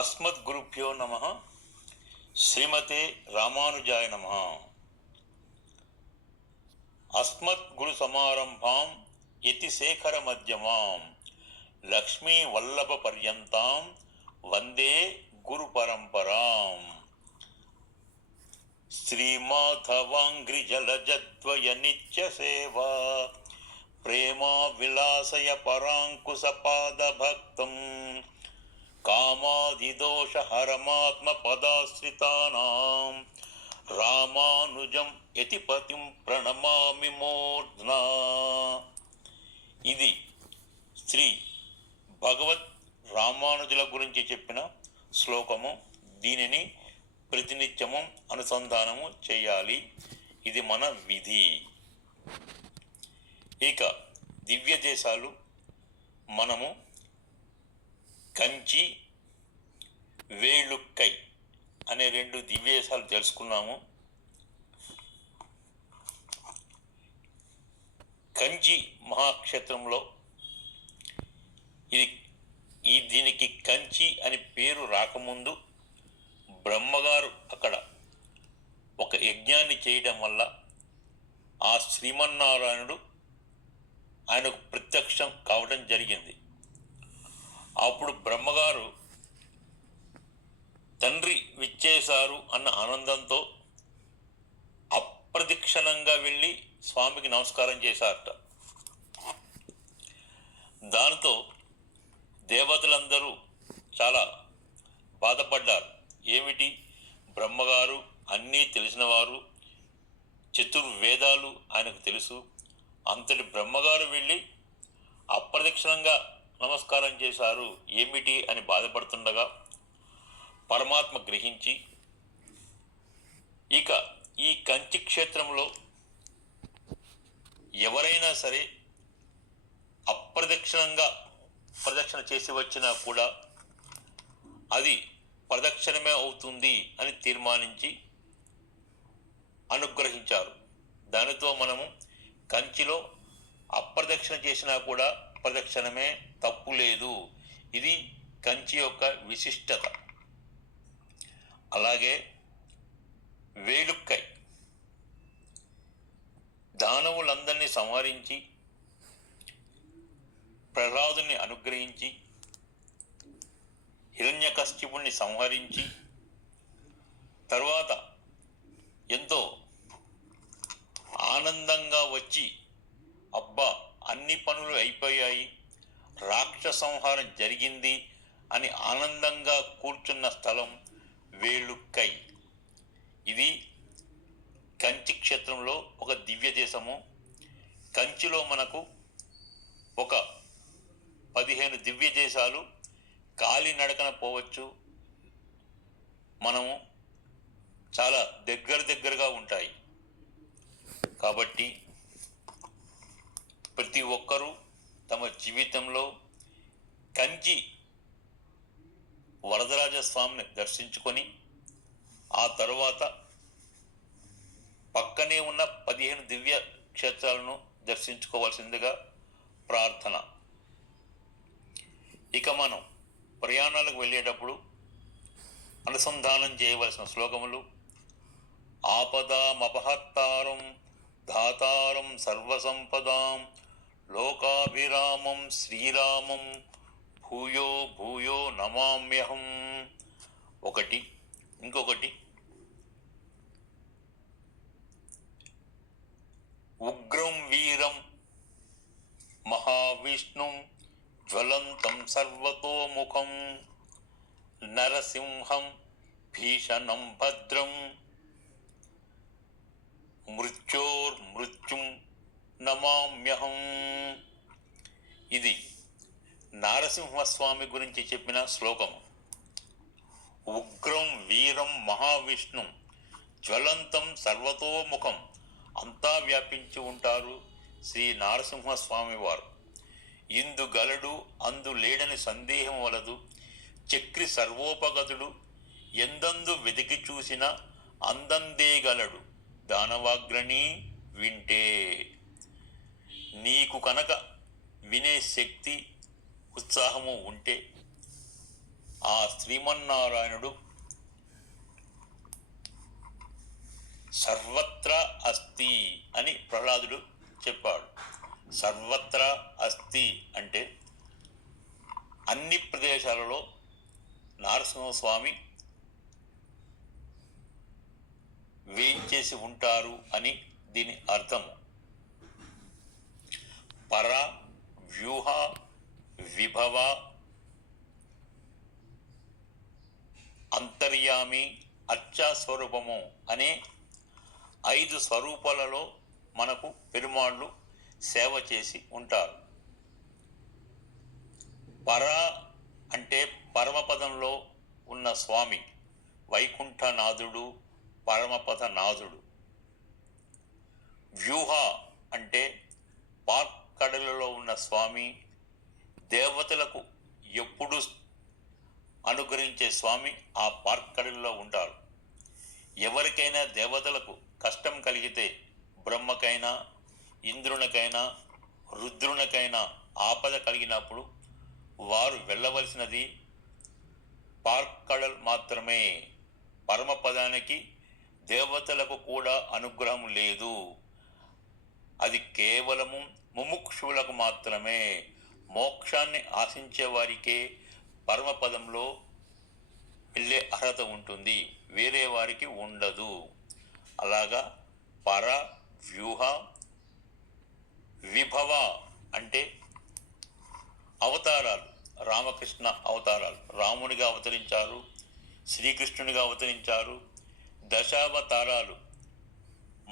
అస్మద్గురుభ్యో నమః. శ్రీమతే రామానుజాయ నమః. అస్మద్గురు సమారంభాం యతిశేఖర మధ్యమాం లక్ష్మీ వల్లభ పర్యంతాం వందే గురు పరంపరాం. శ్రీమాధవాంగ్రి జలజద్వయ నిత్య సేవా ప్రేమా విలాసయ పరాంకుశ పాద భక్తం కామాదిదోష హరమాత్మ పదాశ్రితానాం రామానుజం యతిపతిం ప్రణమామి మూర్ధ్నా. ఇది శ్రీ భగవత్ రామానుజుల గురించి చెప్పిన శ్లోకము. దీనిని ప్రతినిత్యము అనుసంధానము చేయాలి. ఇది మన విధి. ఇక దివ్య దేశాలు మనము కంచి, వేళుక్కై అనే రెండు దివ్యదేశాలు తెలుసుకున్నాము. కంచి మహాక్షేత్రంలో దీనికి కంచి అని పేరు రాకముందు బ్రహ్మగారు అక్కడ ఒక యజ్ఞాన్ని చేయడం వల్ల ఆ శ్రీమన్నారాయణుడు ఆయనకు ప్రత్యక్షం కావడం జరిగింది. అప్పుడు బ్రహ్మగారు తండ్రి విచ్చేశారు అన్న ఆనందంతో అప్రదక్షిణంగా వెళ్ళి స్వామికి నమస్కారం చేశారట. దానితో దేవతలందరూ చాలా బాధపడ్డారు. ఏమిటి, బ్రహ్మగారు అన్నీ తెలిసినవారు, చతుర్వేదాలు ఆయనకు తెలుసు, అంతటి బ్రహ్మగారు వెళ్ళి అప్రదక్షిణంగా నమస్కారం చేశారు ఏమిటి అని బాధపడుతుండగా పరమాత్మ గ్రహించి ఇక ఈ కంచి క్షేత్రంలో ఎవరైనా సరే అప్రదక్షిణంగా ప్రదక్షిణ చేసి వచ్చినా కూడా అది ప్రదక్షిణమే అవుతుంది అని తీర్మానించి అనుగ్రహించారు. దానితో మనము కంచిలో అప్రదక్షిణ చేసినా కూడా ప్రదక్షిణమే, తప్పు లేదు. ఇది కంచి యొక్క విశిష్టత. అలాగే వేళుక్కై దానవులందరినీ సంహరించి ప్రహ్లాదుని అనుగ్రహించి హిరణ్యకశ్యపుణ్ణి సంహరించి తర్వాత ఎంతో ఆనందంగా వచ్చి అబ్బా అన్ని పనులు అయిపోయాయి, రాక్షస సంహారం జరిగింది అని ఆనందంగా కూర్చున్న స్థలం వేళుక్కై. ఇది కంచి క్షేత్రంలో ఒక దివ్య దేశము. కంచిలో మనకు ఒక 15 దివ్య దేశాలు కాలినడకన పోవచ్చు. మనము చాలా దగ్గరగా ఉంటాయి. కాబట్టి ప్రతి ఒక్కరూ తమ జీవితంలో కంచి వరదరాజస్వామిని దర్శించుకొని ఆ తరువాత పక్కనే ఉన్న 15 దివ్య క్షేత్రాలను దర్శించుకోవాల్సిందిగా ప్రార్థన. ఇక మనం ప్రయాణాలకు వెళ్ళేటప్పుడు అనుసంధానం చేయవలసిన శ్లోకములు: ఆపదామపహర్తారం ధాతారం సర్వసంపదాం లోకాభిరామం శ్రీరామం భూయో భూయో నమామ్యహం. ఒకటి. ఇంకొకటి: ఉగ్రం వీరం మహావిష్ణుం జ్వలంతం సర్వతోముఖం నరసింహం భీషణం భద్రం మృత్యోర్మృత్యుం నమామ్యహం. ఇది నారసింహస్వామి గురించి చెప్పిన శ్లోకము. ఉగ్రం వీరం మహావిష్ణుం జ్వలంతం సర్వతోముఖం. అంతా వ్యాపించి ఉంటారు శ్రీ నారసింహస్వామి వారు. ఇందు గలడు అందు లేడని సందేహం వలదు. చక్రి సర్వోపగతుడు ఎందందు వెతికి చూసిన అందందేగలడు దానవాగ్రణి వింటే. నీకు కనుక వినే శక్తి ఉత్సాహము ఉంటే ఆ శ్రీమన్నారాయణుడు సర్వత్రా అస్తి అని ప్రహ్లాదుడు చెప్పాడు. సర్వత్రా అస్తి అంటే అన్ని ప్రదేశాలలో నరసింహస్వామి వేయించేసి ఉంటారు అని దీని అర్థము. పర, వ్యూహ, విభవ, అంతర్యామి, అర్చా స్వరూపము అనే 5 స్వరూపాలలో మనకు పెరుమాళ్ళు సేవ చేసి ఉంటారు. పర అంటే పరమపదంలో ఉన్న స్వామి, వైకుంఠనాథుడు, పరమపదనాథుడు. వ్యూహ అంటే పార్కడలలో ఉన్న స్వామి, దేవతలకు ఎప్పుడు అనుగ్రహించే స్వామి ఆ పార్కడలలో ఉంటారు. ఎవరికైనా దేవతలకు కష్టం కలిగితే, బ్రహ్మకైనా, ఇంద్రునికైనా, రుద్రునికైనా ఆపద కలిగినప్పుడు వారు వెళ్ళవలసినది పార్కడల్ మాత్రమే. పరమపదానికి దేవతలకు కూడా అనుగ్రహం లేదు. అది కేవలము ముముక్షువులకు మాత్రమే. మోక్షాన్ని ఆశించే వారికే పరమపదంలో వెళ్ళే అర్హత ఉంటుంది, వేరే వారికి ఉండదు. అలాగా పర, వ్యూహ, విభవ అంటే అవతారాలు, రామకృష్ణ అవతారాలు. రామునిగా అవతరించారు, శ్రీకృష్ణునిగా అవతరించారు. దశావతారాలు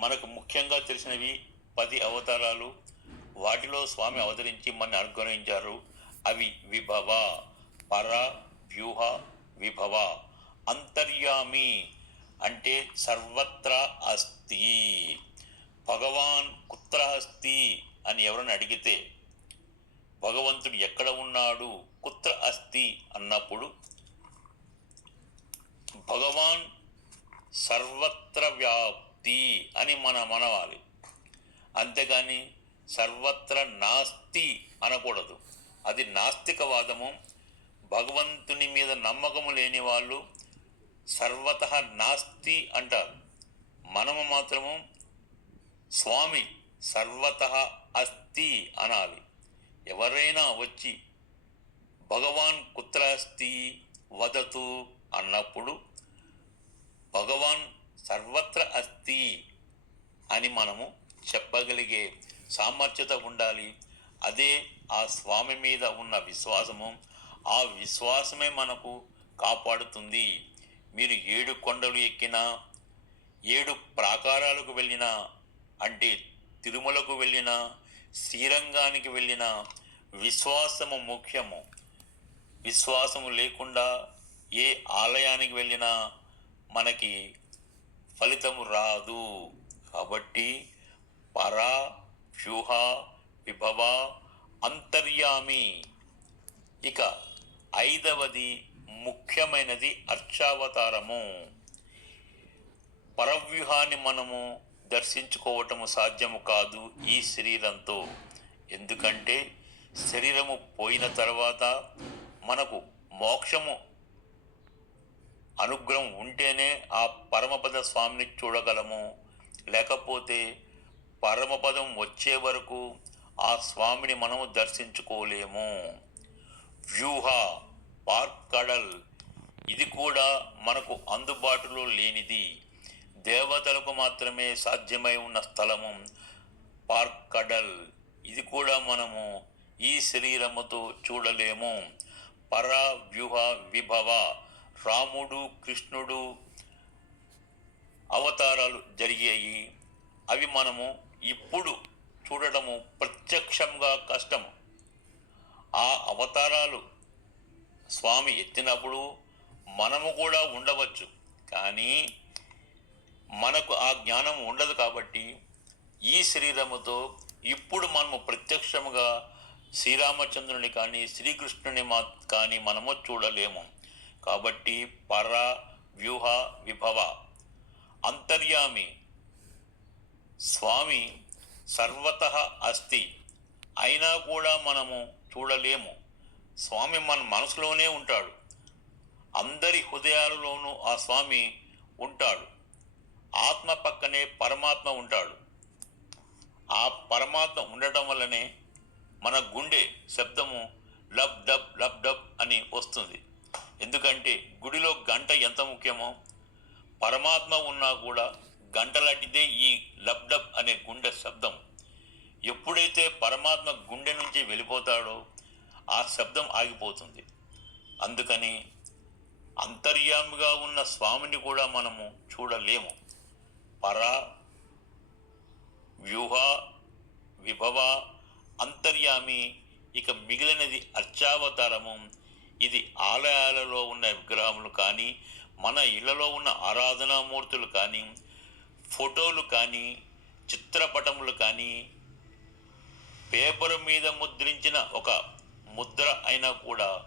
మనకు ముఖ్యంగా తెలిసినవి 10 అవతారాలు. వాటిలో స్వామి అవతరించి మన అనుగ్రహించారు. అవి విభవ, పర, వ్యూహ, విభవ. అంతర్యామి అంటే సర్వత్రా అస్తి. భగవాన్ కుత్ర అస్తి అని ఎవరైనా అడిగితే, భగవంతుడు ఎక్కడ ఉన్నాడు, కుత్ర అస్తి అన్నప్పుడు భగవాన్ సర్వత్ర వ్యాప్తి అని మనవాలి. అంతేగాని సర్వత్ర నాస్తి అనకూడదు. అది నాస్తికవాదము. భగవంతుని మీద నమ్మకము లేని వాళ్ళు సర్వత నాస్తి అంటారు. మనము మాత్రము స్వామి సర్వత అస్తి అనాలి. ఎవరైనా వచ్చి భగవాన్ కుత్ర అస్తి వదతు అన్నప్పుడు భగవాన్ సర్వత్ర అస్తి అని మనము చెప్పగలిగే సామర్థ్యత ఉండాలి. అదే ఆ స్వామి మీద ఉన్న విశ్వాసము. ఆ విశ్వాసమే మనకు కాపాడుతుంది. మీరు 7 కొండలు ఎక్కినా, 7 ప్రాకారాలకు వెళ్ళినా, అంటే తిరుమలకు వెళ్ళినా, శ్రీరంగానికి వెళ్ళినా విశ్వాసము ముఖ్యము. విశ్వాసము లేకుండా ఏ ఆలయానికి వెళ్ళినా మనకి ఫలితము రాదు. కాబట్టి పర, వ్యూహ, విభవ, అంతర్యామి. ఇక 5వది ముఖ్యమైనది అర్చావతారము. పరవ్యూహాన్ని మనము దర్శించుకోవటము సాధ్యము కాదు ఈ శరీరంతో. ఎందుకంటే శరీరము పోయిన తర్వాత మనకు మోక్షము అనుగ్రహం ఉంటేనే ఆ పరమపద స్వామిని చూడగలము. లేకపోతే పరమపదం వచ్చే వరకు ఆ స్వామిని మనము దర్శించుకోలేము. వ్యూహ, పార్కడల్, ఇది కూడా మనకు అందుబాటులో లేనిది. దేవతలకు మాత్రమే సాధ్యమై ఉన్న స్థలము పార్కడల్. ఇది కూడా మనము ఈ శరీరముతో చూడలేము. పర, వ్యూహ, విభవ, రాముడు, కృష్ణుడు అవతారాలు జరిగాయి. అవి మనము ఇప్పుడు చూడటము ప్రత్యక్షంగా కష్టము. ఆ అవతారాలు స్వామి ఎత్తినప్పుడు మనము కూడా ఉండవచ్చు, కానీ మనకు ఆ జ్ఞానం ఉండదు. కాబట్టి ఈ శరీరముతో ఇప్పుడు మనము ప్రత్యక్షముగా శ్రీరామచంద్రుని కానీ శ్రీకృష్ణుని కానీ మనము చూడలేము. కాబట్టి పర, వ్యూహ, విభవ, అంతర్యామి. స్వామి సర్వత అస్తి, అయినా కూడా మనము చూడలేము. స్వామి మన మనసులోనే ఉంటాడు. అందరి హృదయాలలోనూ ఆ స్వామి ఉంటాడు. ఆత్మ పక్కనే పరమాత్మ ఉంటాడు. ఆ పరమాత్మ ఉండటం వల్లనే మన గుండె శబ్దము లబ్ డబ్ లబ్ డబ్ అని వస్తుంది. ఎందుకంటే గుడిలో గంట ఎంత ముఖ్యమో, పరమాత్మ ఉన్నా కూడా గంటలాంటిదే ఈ లబ్ డబ్ అనే గుండె శబ్దం. ఎప్పుడైతే పరమాత్మ గుండె నుంచి వెళ్ళిపోతాడో ఆ శబ్దం ఆగిపోతుంది. అందుకని అంతర్యామిగా ఉన్న స్వామిని కూడా మనము చూడలేము. పర, వ్యూహ, విభవ, అంతర్యామి, ఇక మిగిలినది అర్చావతారము. ఇది ఆలయాలలో ఉన్న విగ్రహములు కానీ, మన ఇళ్లలో ఉన్న ఆరాధనామూర్తులు కానీ, ఫోటోలు కానీ, చిత్రపటములు కానీ, పేపరు మీద ముద్రించిన ఒక ముద్ర అయినా కూడా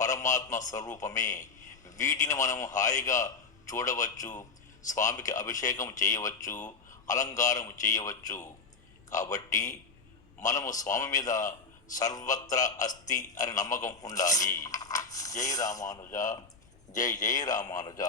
పరమాత్మ స్వరూపమే. వీటిని మనము హాయిగా చూడవచ్చు, స్వామికి అభిషేకం చేయవచ్చు, అలంకారం చేయవచ్చు. కాబట్టి మనము స్వామి మీద సర్వత్రా అస్తి అని నమ్మకం ఉండాలి. జై రామానుజ, జై జై రామానుజ.